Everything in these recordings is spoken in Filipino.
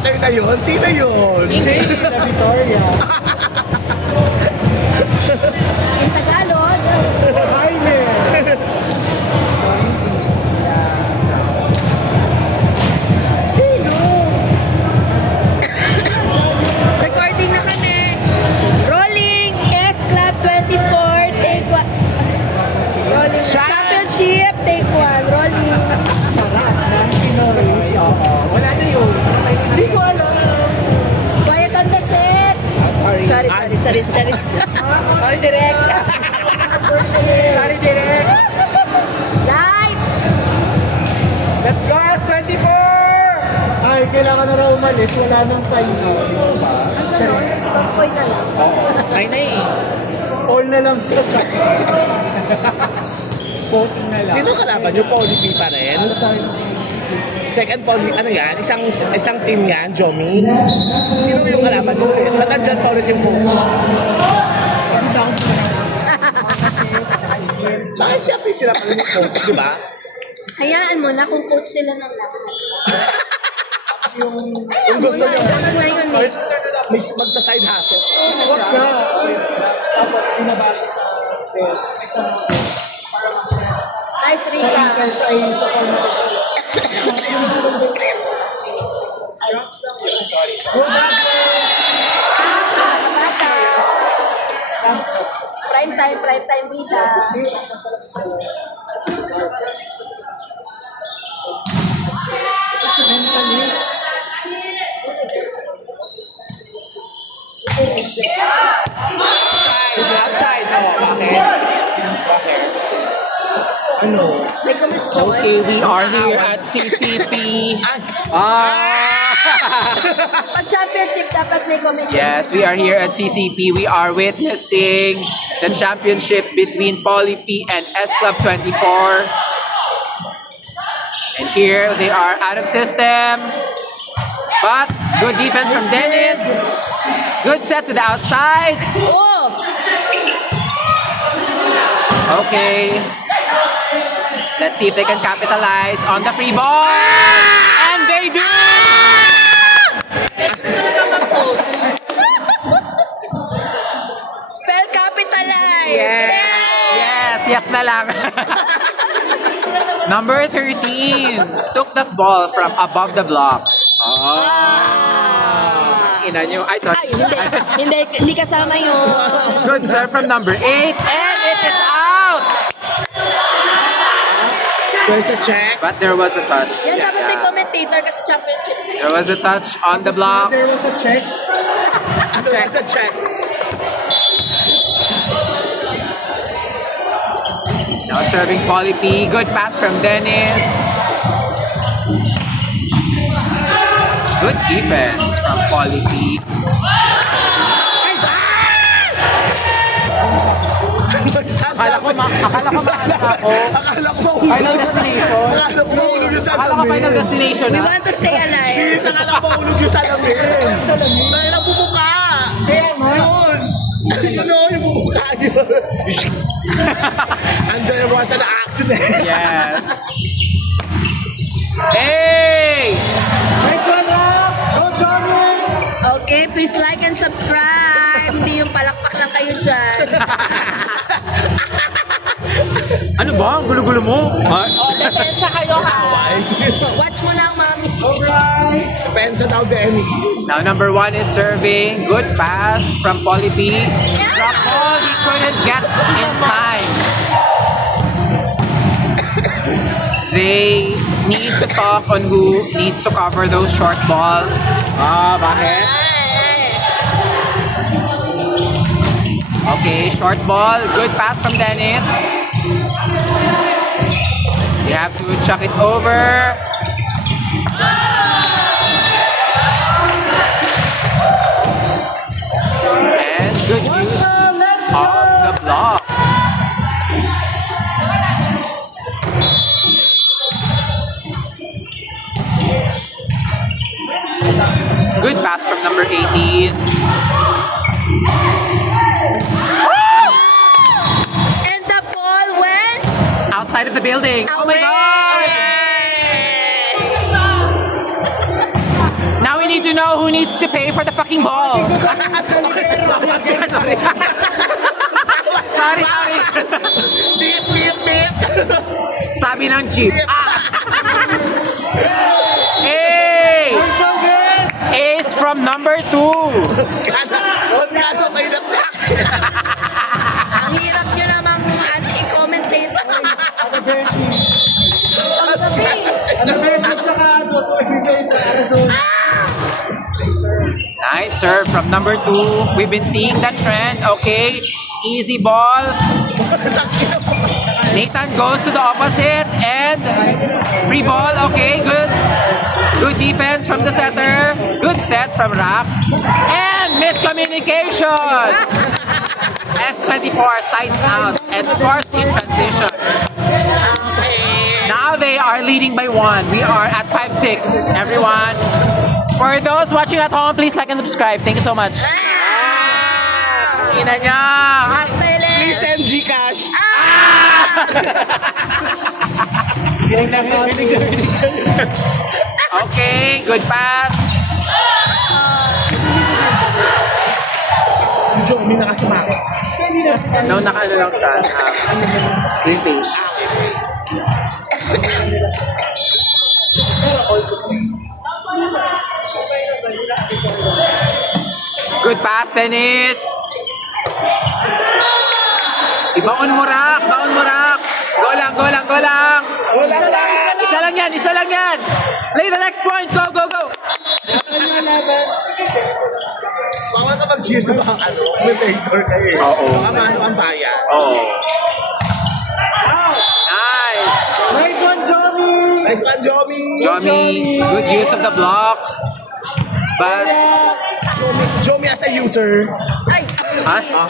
reporter na yun? Sino yun? Jay La Victoria. In Tagalog. Jaime. Sino? Recording na kami. Rolling S Club 24, take 1. Rolling Championship, take 1. Rolling. Sarap ng Pinoy. Wala na yun. Hindi ko alam. Quiet on the set. Sorry. Sorry. Sorry, Direk. Sorry, Direk. Lights. Let's go, S24! Ay, kailangan na raw umalis. Wala nang final. Ang ganon. Paskoy na lang. Ay na eh. All na lang sa chat. Voting na lang. Sino kalaban nyo? Pauli P pa rin? Ano tayo? Second Pauli, ano yan? Isang team yan, Jomi? Sino yung kalaban nyo ulit? Ba't andyan pa ulit yung coach? Hindi ba ako Bakit siyempre sila pa rin yung coach, di ba? Hayaan mo na kung coach sila ng lahat. Kung gusto nyo, Hanggang ngayon eh. may magsa-side hustle. Huwag ka. Tapos binabasa sa Dell. May sa mga para mag-set. Nice Sa Rika. Intel, sa ay sa format. Bata. Prime time Rita. Mentalist. Outside, bakit? Bakit? Ano? May kumistoy. Okay, we are here at CCP. Pag championship, dapat may committee. Yes, we are here at CCP. We are witnessing the championship between Poly P and S Club 24. And here they are out of system. But good defense from Dennis. Good set to the outside. Oh! Okay. Let's see if they can capitalize on the free ball. And they do! Spell capitalize! Yes na lang. Number 13 took that ball from above the block. Ina nyo. Ay, sorry. Ay, hindi kasama yun. Good serve from number 8. And it is out! There's a check. But there was a touch. Yan dapat may commentator kasi championship. There was a touch on the block. There was a check. There's a check. Now serving Poly P. Good pass from Dennis. Good defense from Poly P. Akala ko maalala ako. Akala ko mahulog. Final destination. Akala ko mahulog yung Akala ko salamin. final destination We na. want to stay alive. Sis, akala ko mahulog yung salamin. Salamin. Dahil ang bumuka. Kaya nga. Yun. Ano yung bumuka yun? And there was an accident. Yes. Hey! Next one up. Go, Johnny. Okay, please like and subscribe. Hindi yung palakpak lang kayo dyan. Ano ba? Ang gulo-gulo mo? Ha? Watch mo lang, mami. Alright. Depends on how the enemies. Now number 1 is serving. Good pass from Poly P. Drop ball. He couldn't get in time. They need to talk on who needs to cover those short balls. Bakit? Okay, short ball. Good pass from Dennis. They have to chuck it over. And good use of the block. Good pass from number 18. And the ball went Outside of the building. Oh my away. God! Now we need to know who needs to pay for the fucking ball. sorry. sorry. Beep, beep, beep. Sabi ng chief. Hey! Ace from number 2. Osgado, may natak. Ang hirap nyo namang i-commentate. Nice serve from number 2. We've been seeing that trend. Okay. Easy ball. Nathan goes to the opposite and free ball. Okay, good. Good defense from the setter. Good set from Rock. And miscommunication. X24 sides out and scores in transition. Now they are leading by 1. We are at 5-6. Everyone. For those watching at home, please like and subscribe. Thank you so much. Ina niya. Hi. Please send Gcash. Okay, good pass. Si Johnny nakasumakot. No, naka-ano lang siya. Green face. Good pass, Dennis. Ibaon mo, Rak. Baon mo, Rak. Go lang, go lang, go lang. Isa lang yan, isa lang yan. Play the next point. Go, go, go. Bawal ka mag-cheer sa mga commentator kayo eh. Oo. Baka mano ang bayan. Oh. Nice. Nice one, Johnny! Nice one, Jomi. Johnny, good use of the block. But, Jomi as a user. Ay! huh?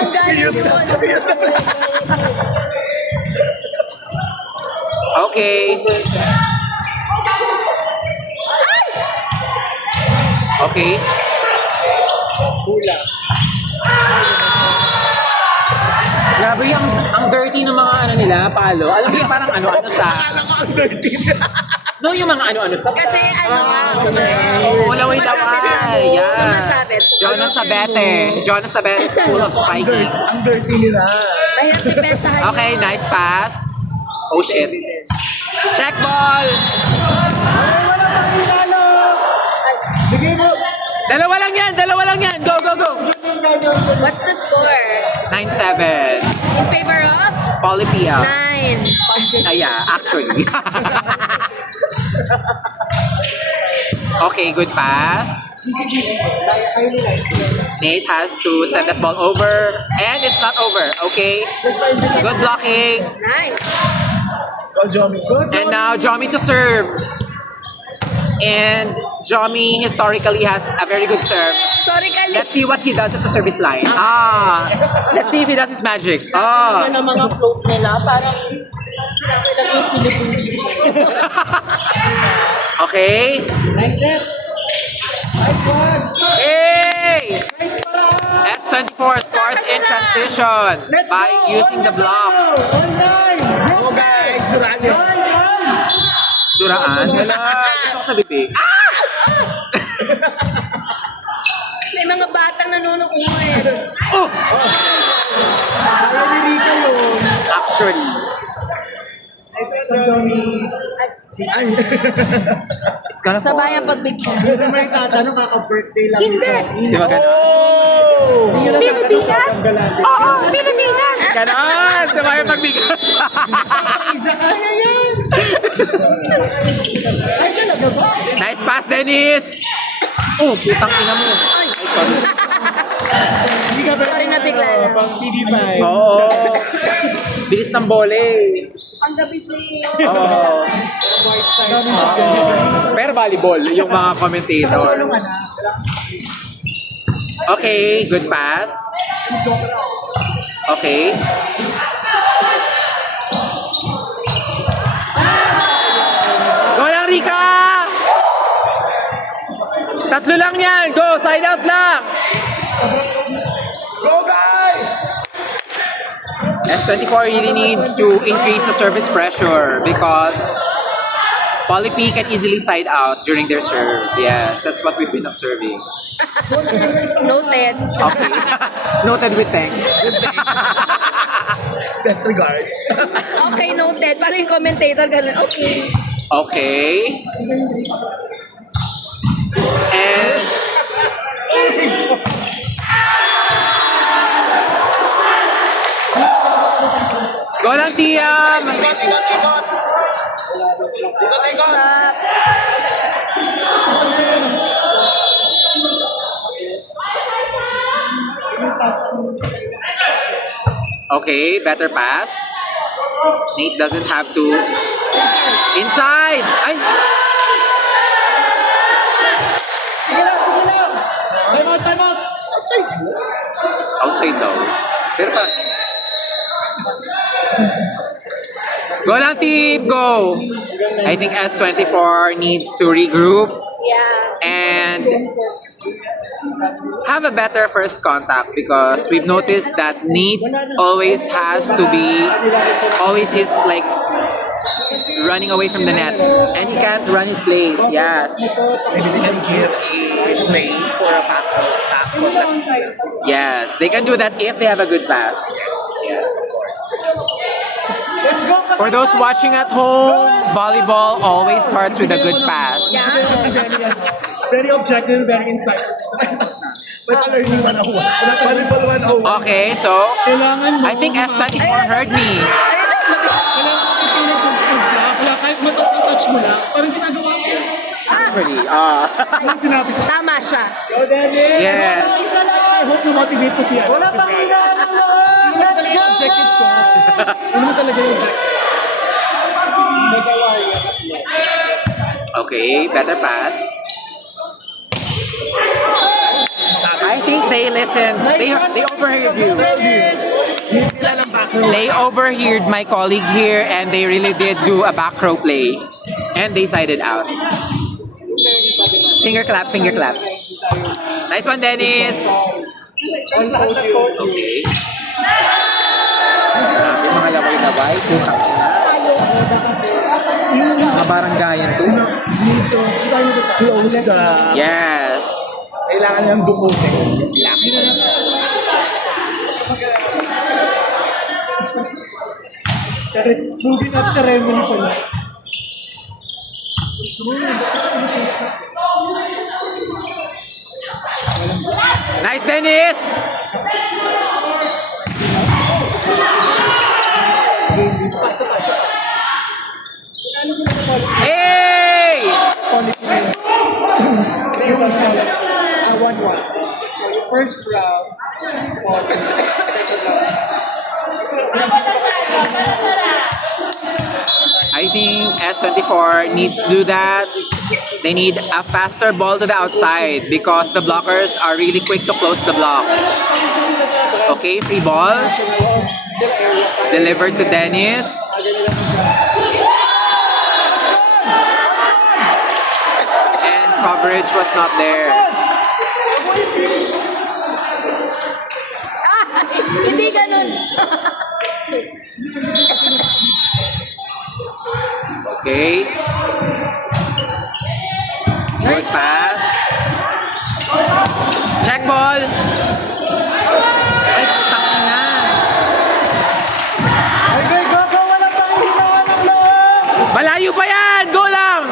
Ang galing Use mo. the play. Okay. Okay. Grabe yung ang dirty ng mga ano nila, palo. Alam mo yung parang ano-ano sa... Alam ko ang dirty. No, yung mga ano-ano sa... Kasi ano nga, Ulaway-laway. Yeah. Sumasabit. Jonas Sabete. Jonas Sabete School of Spiking. Ang dirty nila. Mahirap depensahan. Okay, nice pass. Oh shit. Check ball. Bigay mo! Dalawa lang yan, dalawa lang yan. Go, go, go. What's the score? 9-7. In favor of? Polypia. 9. Yeah, actually. Okay, good pass. Nate has to send that ball over. And it's not over. Okay. Good blocking. Nice. Go, Jomi. Go, And now Jomi to serve. And Jomi historically has a very good serve. Historically. Let's see what he does at the service line. Let's see if he does his magic. Ano ng mga float nila, parang naging Philippine. Okay. Nice set! Nice one! Hey! Nice pala! S24 scores in transition Let's by go! using the block. Online! Go, guys. Duraan nyo. Duraan. Hala, gusto ko sa bibig. May mga batang nanunukuhan. Kaya ni Rico yun. Actually. Nice one, Johnny. Ay. It's gonna fall. Sabayang pagbigyan. Hindi na may tatanong, kaka-birthday lang ni Johnny. Di ba ganun? Oh! Hindi nyo lang Pilipinas? Oo, Pilipinas! Ganon! Sabay pagbigas. Isa kaya yan! Ay, talaga ba? Nice pass, Dennis! Oh, putang ina mo. Ay, Hindi ka ba? Sorry na bigla lang. Pang TV5. Oo. Bilis ng bole. Panggabi si... Oo. Pero volleyball, yung mga commentator. Solong anak. Okay, good pass. Okay. Go lang, Rika! Tatlo lang yan. Go, side out lang. Go, guys! S24 really needs to increase the service pressure because Poly P can easily side out during their serve. Yes, that's what we've been observing. Noted. Okay. Noted with thanks. Best regards. Okay, noted. Parang yung commentator, ganun. Okay. Okay. And go lang, Tiam! Okay, better pass. Nate doesn't have to. Inside! Ay! Sige lang, sige lang. Time out, time out. Outside daw. Pero pa. Go lang, team! Go! I think S24 needs to regroup Yeah. and have a better first contact because we've noticed that Nate always is like running away from the net and he can't run his plays. Yes. Maybe they can give a play for a back row attack for that team. Yes, they can do that if they have a good pass. Yes. Let's go. For those watching at home, volleyball always starts with a good pass. Very objective, very insightful. But learning 101. Volleyball 101. Okay, so Kailangan mo. I think S24 heard me. Kailangan mo ipilit mag-block. Wala, kahit matouch mo lang. Parang ginagawa ko. Actually, Ano sinabi ko? Tama siya. Go, Dennis! Yes. Isa lang! I hope na-motivate ko siya. Wala pang hinaan ng loob! Let's go! Objective ko. Ano mo talaga yung objective? Okay, better pass. I think they listened. They overheard you. They overheard my colleague here and they really did do a back row play. And they sided out. Finger clap, finger clap. Nice one, Dennis. Okay. Grabe, mga labay-labay. Putang ina. Mga baranggayan to. Need to close the... Yes. Kailangan lang dumutin. Moving up ceremony pala. Nice, Dennis. Hey! Yung isa, 1-1. So yung first round, second round. I think S24 needs to do that. They need a faster ball to the outside because the blockers are really quick to close the block. Okay, free ball. Delivered to Dennis. And coverage was not there. Hindi ganun. Okay. Nice pass. Check ball. Ay, putang ina. Okay, go, go! Wala pang hinaan ng loob! Malayo pa yan! Go lang!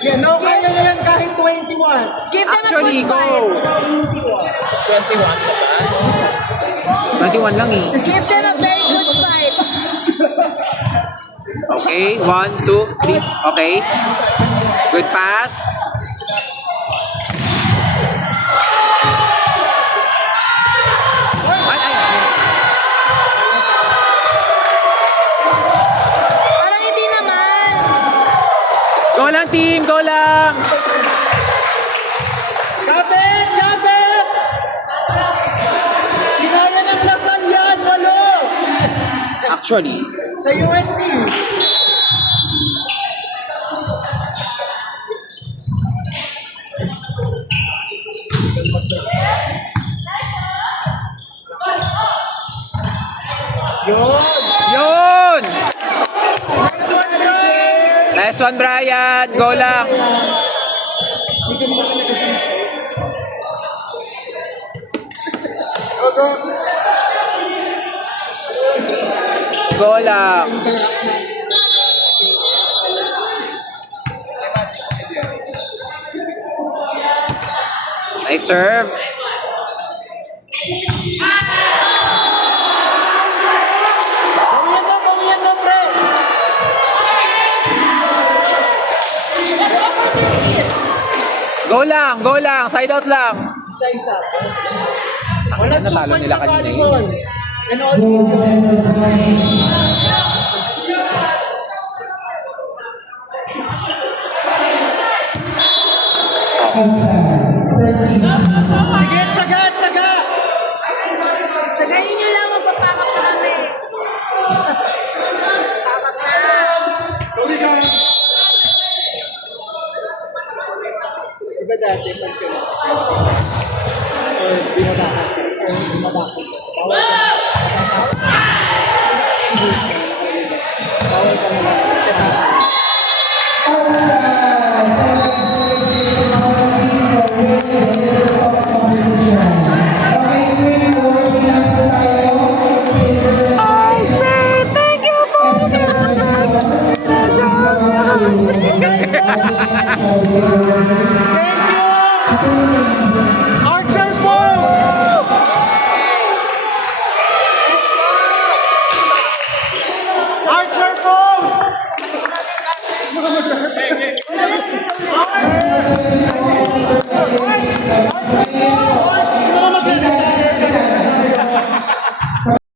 Yan, no, kaya na yan kahit 21. Give them Actually, a good go! fight. 21 ka ba? 21 lang eh. Give them a very good fight. Okay, 1, 2, 3. Okay. Good pass. Ay. Parang hindi naman. Go lang, team! Go lang! Kapit! Kapit! Kinaya ng Lasal yan! Walo! Actually, Sa UST. Yun! yun! Next one, Nice one, Brian. Go lang. Go lang. Nice serve. Bawian na, pre! Go lang. Side out lang. Isa-isa. Wala natalo nila kanina eh. volleyball. And all medium. Outside.